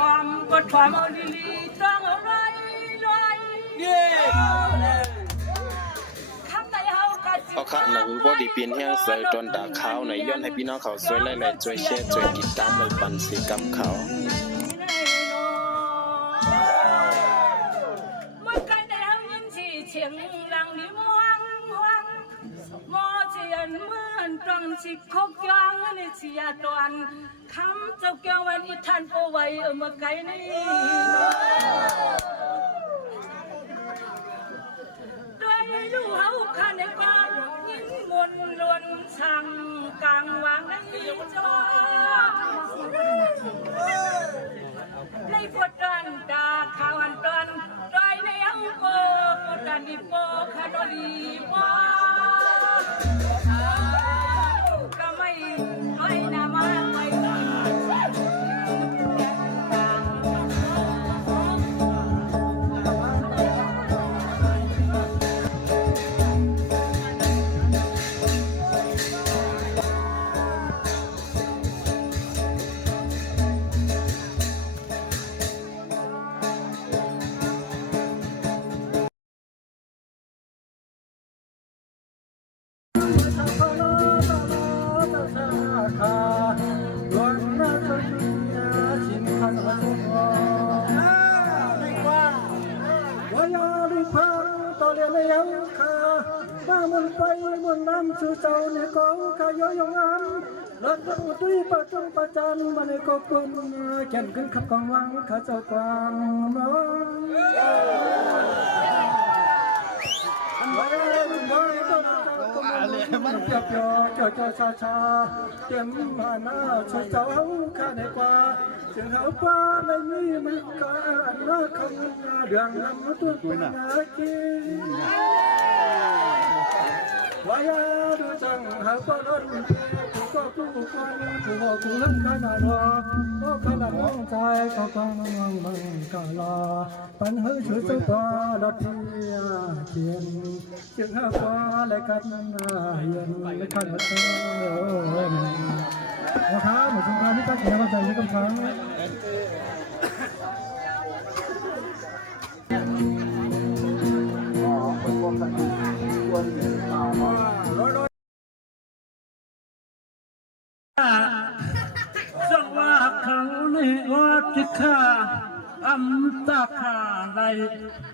ความก็ความเอาดีๆต้องเอาไรคำไหนเฮาก็สิ เอาค่ะหนังบอดีเปลี่ยนแห้งใส่ตอนด่าขาวในย้อนให้พี่น้องเขาช่วยไล่ๆช่วยแชร์ช่วยติดตามไปปันสีกำเขาเมื่อไกลได้เฮายินสิเชียงหลังนี่ม่วงมอเจียนเหมือนตรังสิคกยางนี่สิยาตอนคำเจ้าแก้ววันอีท่านโอไว้เมื่อไกลนี่ด้วยลูกเฮาคันในบ้านยินมนลวนช่างกลางวางในจอในพดดันดาข้าวอันตันดอยในเฮาโปพดดันดิโปคาโดลีโปก็ไม่น้อยนามาไม่มุนน้ำชูเจ้าในกองขายยองอันรถตุ้ยประจงประจันมันในกบกุนแก่นขึ้นขับกองวังข้าเจ้ากวางน้องมันเปียกเปียกจ่อชาชาเตรียมมาหน้าชูเจ้าข้าในกว่าถึงหาป้าในนี้มันก็น่าคำเดืองน้ำตัวตัวนาจีวายาดูจังหาปนนผู้ก็ผู้คนผู้ว่าผู้เล่นขนาดว่าก็ขนาดมองใจก็กองมังก็รอปัญหาช่วยสักปาลับเทียเขียนจึงหาปาและกันเย็นและขันเธอนะครับหมดสงครามที่ตั้งใจมาใจนี้กำลังจังว่าเขาในวัดที่ข้าอัมตาข้าใน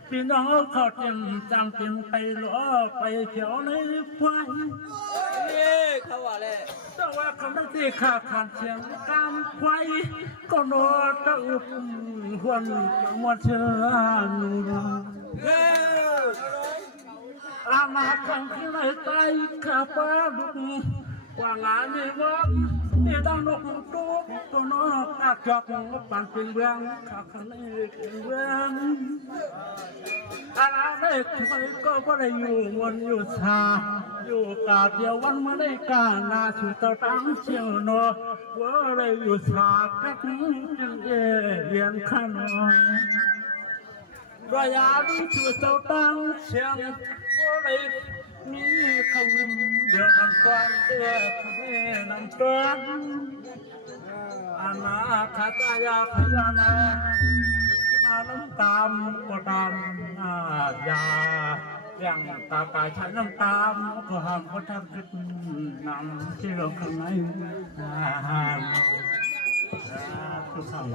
พี่น้องเขาเต็มจังเต็มไปล้อไปเขียวในไฟนี่เขาว่าเลยจังว่าเขาไม่ที่ข้าขาดเชียงตามไฟก็นอตะอุบหวนมัวเชื่อนูอามาขังที่ไหนใต้ข้าป้าดุว่างานนี้วันนี่ดังนกตุ๊กตัวนกกระจอกปั่นเป็นเบื้องข้าขันนี้เป็นเบื้องอะไรได้ทำไมก็ไม่ได้อยู่วันอยู่ชาอยู่กาเดียววันไม่ได้กานาสุดตาตั้งเชียวโนว่าได้อยู่ชากัดยังเรียนข้านรายาดูสุดตาตั้งเชียงว่าได้มีเขาเดือดน้ำตาเดือดน้ำตาอาณาคาตายาพยานาน้ำตามก็ตามยาอย่างตาปลายฉันน้ำตามก็ห้ามก็ทำขึ้นนำที่เราข้างในทุกท่าน